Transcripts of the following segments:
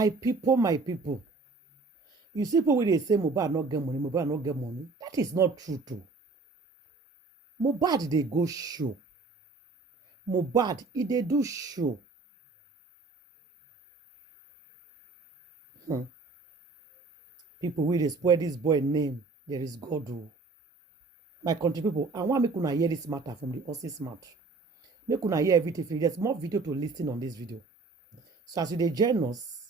My people, my people. You see people when they say Mohbad not get money, Mohbad not get money. That is not true too. Mohbad they go show. Mohbad, they do show. People will spoil this boy name. There is God. Oh. My country people, I want me to hear this matter from the horse's mouth. Make una hear everything. There's more video to listen on this video. So as you join us,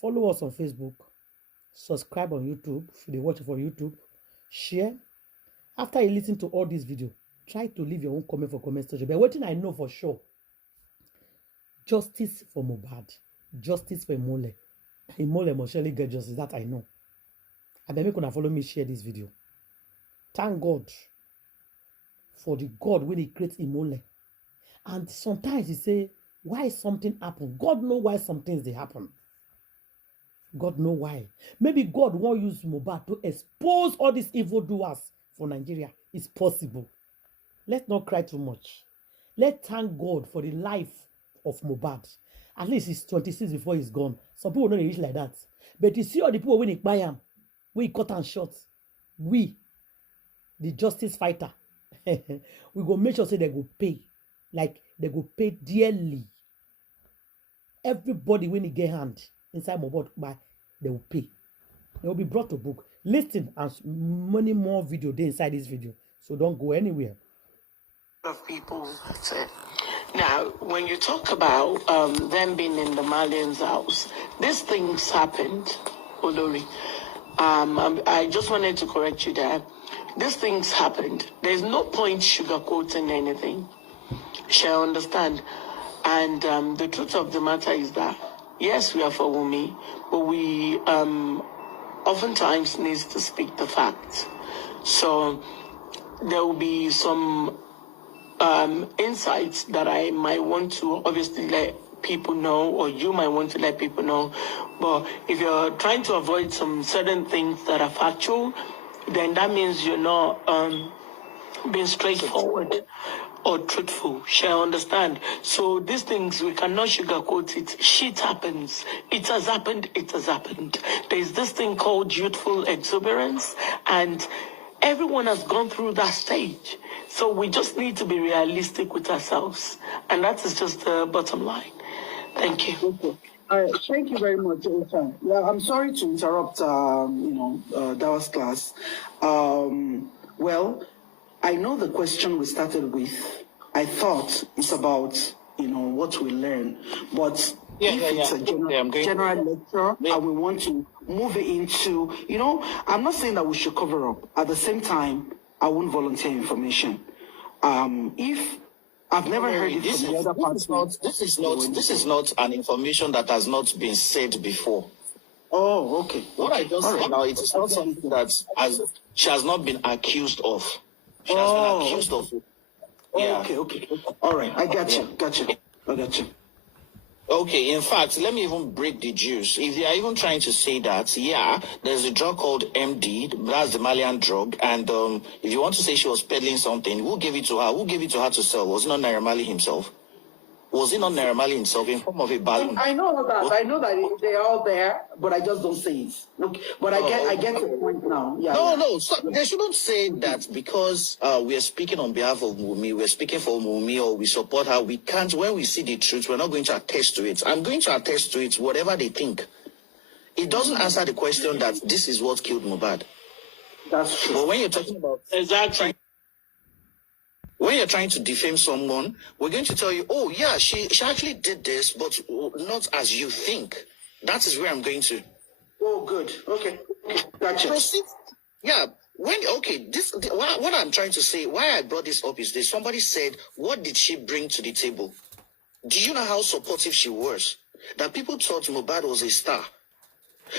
follow us on Facebook, subscribe on YouTube if you watch it for YouTube, share. After you listen to all this video, try to leave your own comment for comment section. But what I know for sure, justice for Mohbad, justice for Imole. Imole must surely get justice. That I know. I beg you to follow me, share this video. Thank God for the God when He creates Imole. And sometimes He say, why something happen? God know why some things they happen. God know why. Maybe God won't use Mohbad to expose all these evildoers for Nigeria. It's possible. Let's not cry too much. Let's thank God for the life of Mohbad. At least he's 26 before he's gone. Some people don't reach like that. But you see all the people when he buy him, when he cut and short, we, the justice fighter, we go make sure say they go pay. Like they go pay dearly. Everybody when he get hand inside Mohbad, they will pay. They will be brought to book. Listen and many more video there inside this video. So don't go anywhere. Of people. Now, when you talk about them being in the Marlians' house, these things happened, Olori. I just wanted to correct you there. These things happened. There's no point sugarcoating anything. Shall understand? And the truth of the matter is that, yes, we are for Wunmi, but we oftentimes need to speak the facts. So there will be some insights that I might want to obviously let people know, or you might want to let people know. But if you're trying to avoid some certain things that are factual, then that means you're not being straightforward or truthful. Shall understand? So these things, we cannot sugarcoat it. Shit happens. It has happened. It has happened. There's this thing called youthful exuberance, and everyone has gone through that stage. So we just need to be realistic with ourselves. And that is just the bottom line. Thank you. Okay. Thank you very much, Ethan. Yeah, I'm sorry to interrupt, Dawa's class. Well, I know the question we started with, I thought it's about, what we learn. But it's a general lecture, and we want to move it into, I'm not saying that we should cover up. At the same time, I won't volunteer information. If I've never heard it from the other party. This is not an information that has not been said before. Oh, okay. What I just said now, it is not something that she has not been accused of. She has been accused of. Yeah. Okay. All right. I got you. Okay, in fact, let me even break the juice. If they are even trying to say that, there's a drug called MD, that's the Malian drug, and if you want to say she was peddling something, who gave it to her? Who gave it to her to sell? Was it not Naira Marley himself? Was it not Naira Marley himself in form of a balloon? I know that. I know that they're all there, but I just don't say it. Okay, but I get the point now. Yeah. No. So they shouldn't say that because we are speaking on behalf of Wunmi, we're speaking for Wunmi, or we support her. We can't. When we see the truth, we're not going to attest to it. I'm going to attest to it, whatever they think. It doesn't answer the question that this is what killed Mohbad. That's true. But when you're talking about exactly. When you're trying to defame someone, we're going to tell you, oh, yeah, she actually did this, but not as you think. That is where I'm going to. Oh, good. Okay. Gotcha. Proceed. Yeah. What I'm trying to say, why I brought this up is this. Somebody said, what did she bring to the table? Do you know how supportive she was? That people thought Mohbad was a star.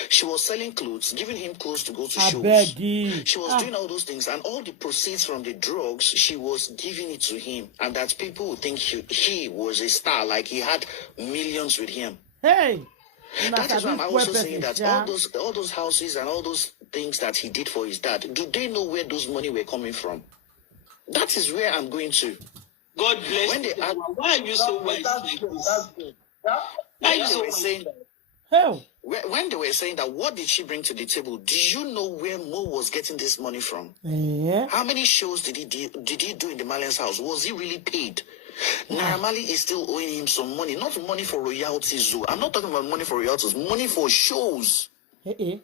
She was selling clothes, giving him clothes to go to shows. She was doing all those things, and all the proceeds from the drugs, she was giving it to him. And that people would think he was a star, like he had millions with him. Hey! That is why I'm also saying that all those houses and all those things that he did for his dad, do they know where those money were coming from? That is where I'm going to. God bless you. Why are you so wise like this? Why are you so saying that? Hell. when they were saying that, what did she bring to the table? Do you know where Mo was getting this money from? Yeah. How many shows did he do in the Marlians house? Was he really paid? Naira Marley is still owing him some money, not money for royalties. I'm not talking about money for royalties, money for shows. Money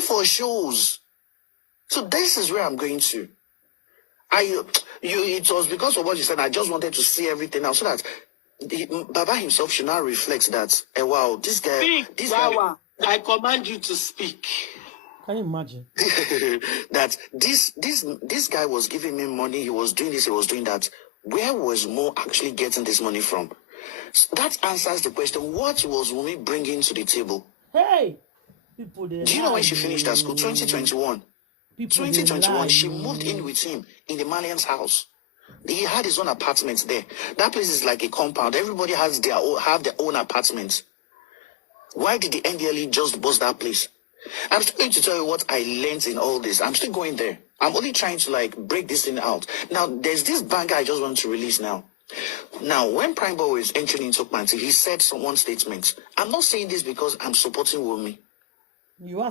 for shows. So this is where I'm going to. It was because of what you said. I just wanted to see everything now so that Baba himself should now reflect that. Wow, this guy. Speak, this guy. I command you to speak. Can you imagine? That this guy was giving me money. He was doing this. He was doing that. Where was Mo actually getting this money from? That answers the question. What was Wunmi bringing to the table? Hey, people. Do you know when she finished at school? 2021. 2021, she moved in with him in the Marlians house. He had his own apartment there. That place is like a compound. Everybody has their own apartments. Why did the NDLE just bust that place? I'm still going to tell you what I learned in all this. I'm still going there. I'm only trying to break this thing out. Now, there's this banger I just want to release now. Now, when Prime Boy was entering into Kmanti, he said one statement. I'm not saying this because I'm supporting Wunmi.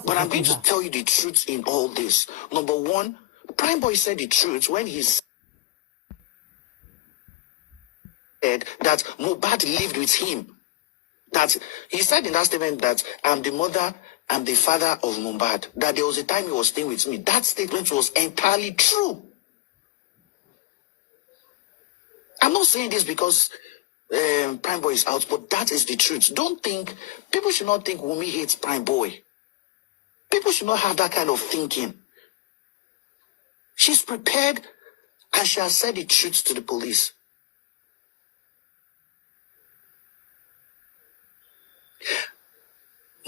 But I'm going to tell you the truth in all this. Number one, Prime Boy said the truth when he said that Mohbad lived with him. That he said in that statement that I'm the mother, I'm the father of Mohbad. That there was a time he was staying with me. That statement was entirely true. I'm not saying this because Prime Boy is out, but that is the truth. People should not think Wunmi hates Prime Boy. People should not have that kind of thinking. She's prepared and she has said the truth to the police.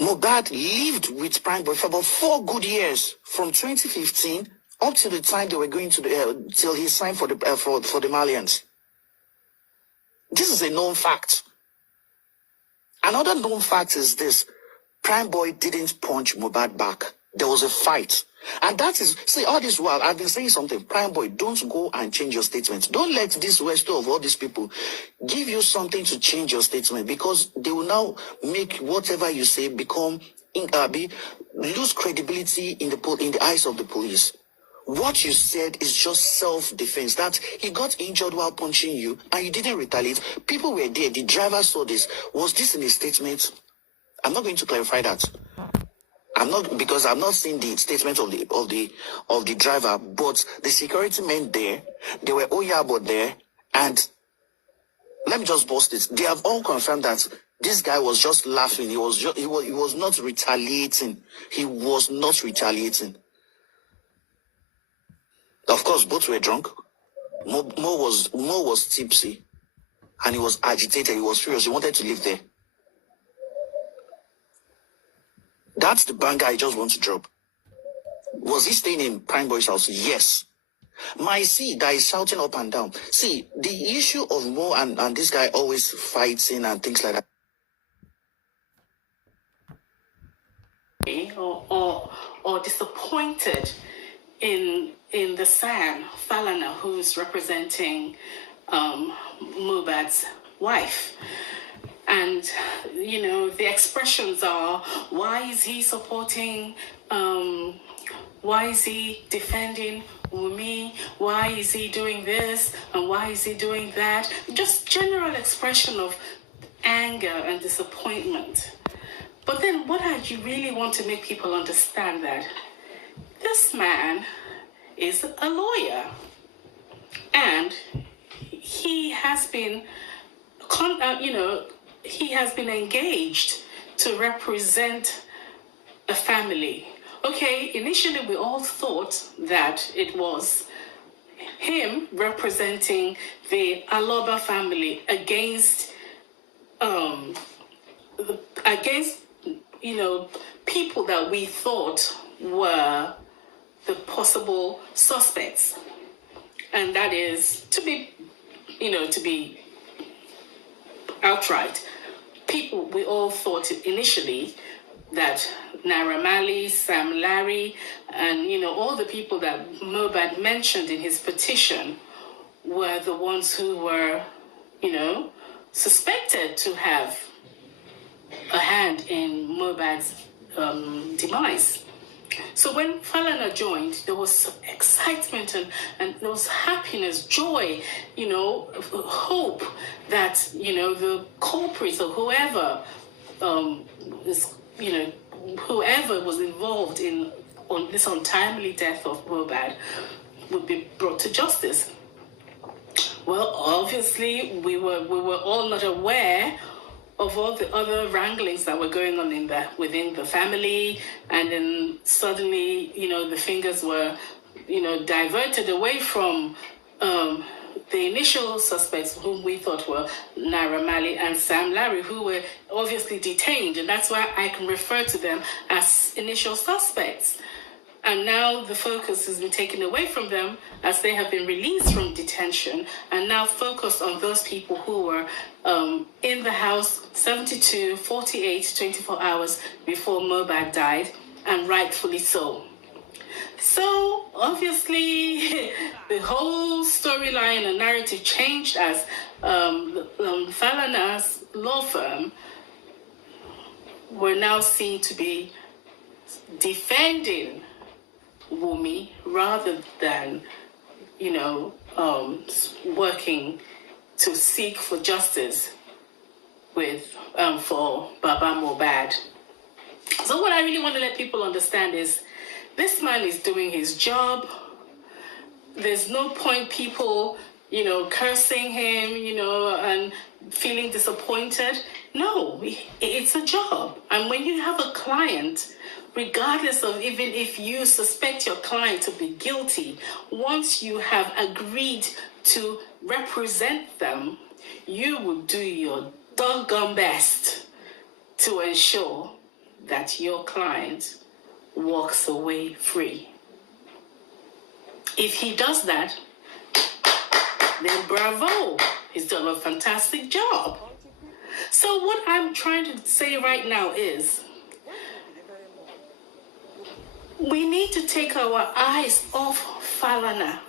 Mohbad lived with Prime Boy for about 4 good years, from 2015 up to the time they were going to till he signed for the Marlians. This is a known fact. Another known fact is this: Prime Boy didn't punch Mohbad back. There was a fight. And that is, see, all this while, I've been saying something. Prime Boy, don't go and change your statement. Don't let this West of all these people give you something to change your statement, because they will now make whatever you say become, lose credibility in the eyes of the police. What you said is just self-defense. That he got injured while punching you and you didn't retaliate. People were there. The driver saw this. Was this in a statement? I'm not going to clarify that. Because I'm not seeing the statement of the driver, but the security men there, they were Oyabo there, and let me just bust it. They have all confirmed that this guy was just laughing. He was not retaliating. He was not retaliating. Of course, both were drunk. Mo was tipsy, and he was agitated. He was furious. He wanted to leave there. That's the banger I just want to drop. Was he staying in Prime Boy's house? Yes. My see that is shouting up and down. See, the issue of Mo and this guy always fighting and things like that. Or disappointed in the San Falana, who's representing Mohbad's wife. And, the expressions are, why is he supporting, why is he defending Wunmi? Why is he doing this? And why is he doing that? Just general expression of anger and disappointment. But then what I really want to make people understand that this man is a lawyer. And he has been, he has been engaged to represent a family. Okay, initially we all thought that it was him representing the Aloba family against people that we thought were the possible suspects. And that is to be outright. People, we all thought initially that Naira Marley, Sam Larry, and, all the people that Mohbad mentioned in his petition were the ones who were, suspected to have a hand hand in Mohbad's demise. So when Falana joined, there was excitement and there was happiness, joy, hope that, the culprits or whoever whoever was involved on this untimely death of Mohbad would be brought to justice. Well, obviously, we were all not aware of all the other wranglings that were going on within the family, and then suddenly, the fingers were, diverted away from the initial suspects, whom we thought were Naira Marley and Sam Larry, who were obviously detained, and that's why I can refer to them as initial suspects. And now the focus has been taken away from them as they have been released from detention and now focused on those people who were in the house 72, 48, 24 hours before Mohbad died, and rightfully so. So, obviously, the whole storyline and narrative changed as Falana's law firm were now seen to be defending Wunmi rather than, working to seek for justice for Baba Mohbad. So what I really want to let people understand is this man is doing his job. There's no point people, cursing him, and feeling disappointed. No, it's a job. And when you have a client, regardless of even if you suspect your client to be guilty, once you have agreed to represent them, you will do your doggone best to ensure that your client walks away free. If he does that, then bravo, he's done a fantastic job. So what I'm trying to say right now is, we need to take our eyes off Falana,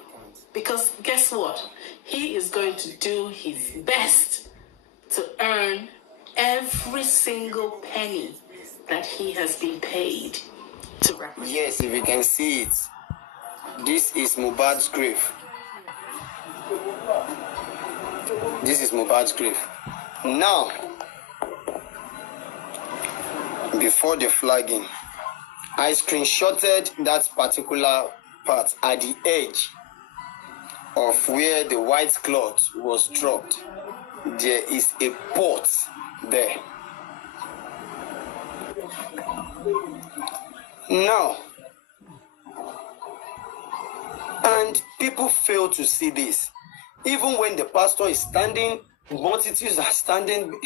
because guess what? He is going to do his best to earn every single penny that he has been paid to represent. Yes, if you can see it, this is Mohbad's grave. This is Mohbad's grave. Now, before the flagging, I screenshotted that particular part at the edge of where the white cloth was dropped. There is a pot there. Now, and people fail to see this. Even when the pastor is standing, multitudes are standing.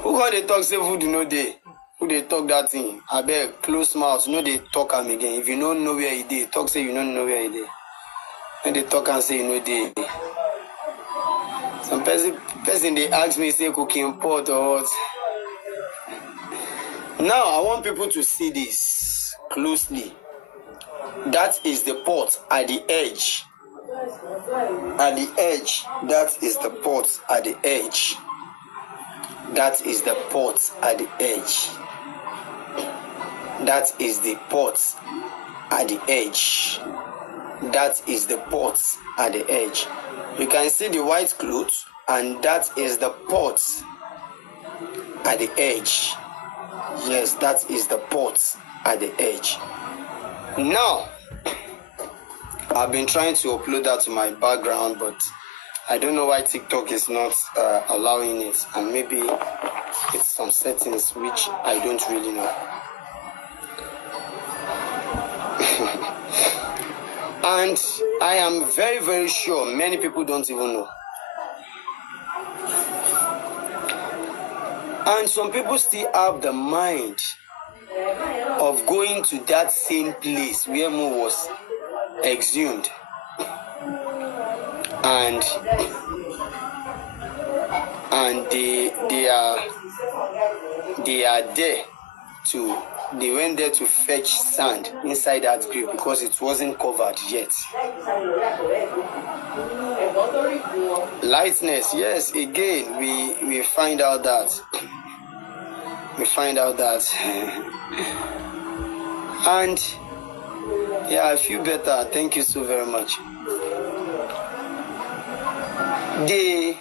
Who got they talk say food no day? Who they talk that thing? I beg, close mouth, no they talk am again. If you don't know where he did, talk say you don't know where he did. When they talk and say you know they. Some person they ask me say cooking pot or what. Now I want people to see this closely. That is the pot at the edge. At the edge, that is the pot at the edge. That is the pot at the edge. That is the pot at the edge. That is the pot at the edge. You can see the white cloth, and that is the pot at the edge. Yes, that is the pot at the edge. Now, I've been trying to upload that to my background, but I don't know why TikTok is not allowing it, and maybe it's some settings which I don't really know. And I am very, very sure many people don't even know. And some people still have the mind of going to that same place where Mo was exhumed. And they are there to, they went there to fetch sand inside that grave because it wasn't covered yet. Lightness, yes, again, we find out that we find out that. And yeah, I feel better. Thank you so very much. They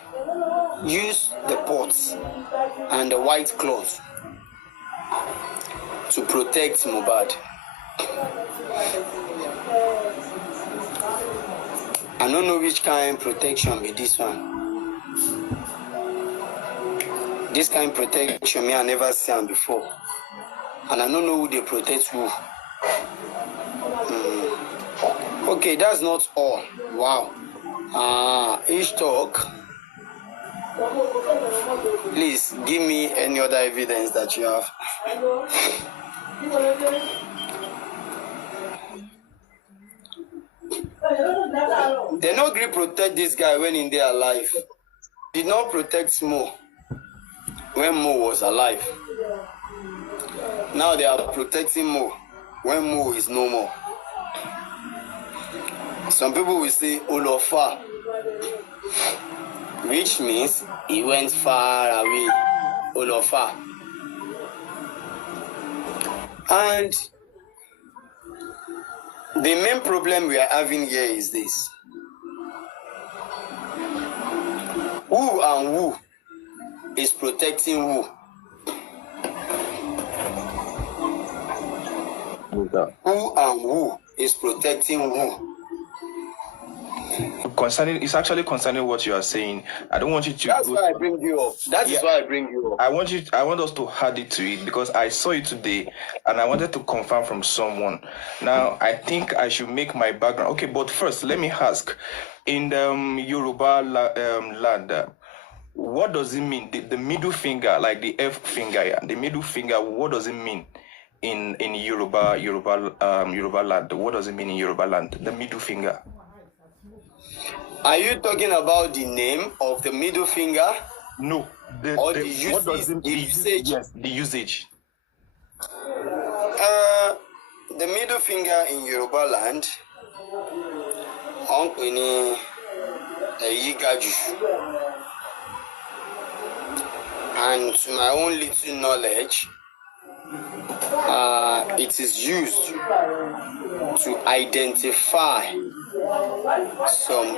use the pots and the white cloth to protect Mohbad. I don't know which kind of protection be this one. This kind of protection me I never seen before. And I don't know who they protect who. Okay, that's not all. Wow. Each talk. Please give me any other evidence that you have. They not agree protect this guy when in their life. Did not protect Mo when Mo was alive. Now they are protecting Mo when Mo is no more. Some people will say Olofa, which means he went far away. Olofa. And the main problem we are having here is this. Who and who is protecting who? Who and who is protecting who? It's actually concerning what you are saying. I don't want you to. That's why I bring you up. That is why I bring you up. I want us to add it to it because I saw it today, and I wanted to confirm from someone. Now I think I should make my background okay. But first, let me ask: in the Yoruba land, what does it mean? The middle finger, like the F finger, the middle finger. What does it mean in Yoruba land? What does it mean in Yoruba land? The middle finger. Are you talking about the name of the middle finger? No. The usage? Yes, the usage. The middle finger in Yoruba land, and to my own little knowledge, it is used to identify some,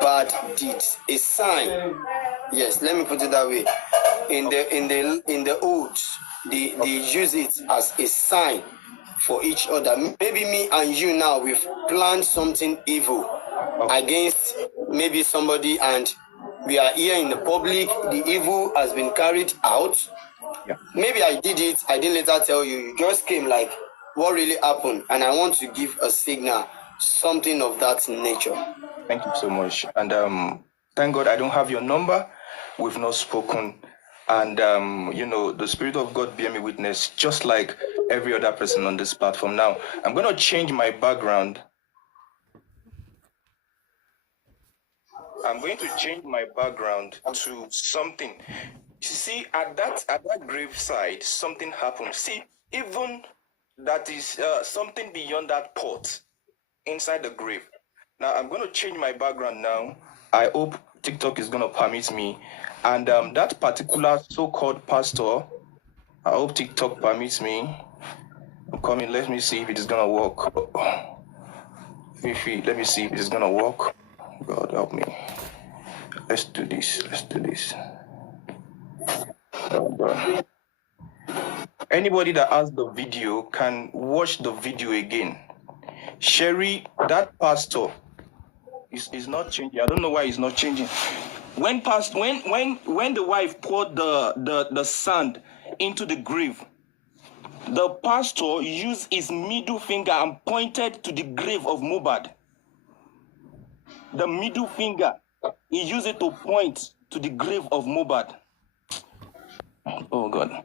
bad deeds. A sign. Yes, let me put it that way. In the oaths, they use it as a sign for each other. Maybe me and you now we've planned something evil against maybe somebody, and we are here in the public. The evil has been carried out. Yeah. Maybe I did it. I didn't later tell you. You just came like, what really happened? And I want to give a signal, something of that nature. Thank you so much. And thank God I don't have your number. We've not spoken. And, the Spirit of God bear me witness, just like every other person on this platform. Now, I'm going to change my background. I'm going to change my background to something. You see, at that grave side, something happened. See, even that is something beyond that pot inside the grave. Now, I'm going to change my background now. I hope TikTok is going to permit me. And that particular so-called pastor, I hope TikTok permits me. I'm coming. Let me see if it is going to work. Let me see if it is going to work. God help me. Let's do this. Oh, God. Anybody that has the video can watch the video again. Sherry, that pastor is not changing. I don't know why he's not changing. When the wife poured the sand into the grave, the pastor used his middle finger and pointed to the grave of Mohbad. The middle finger, he used it to point to the grave of Mohbad. Oh God.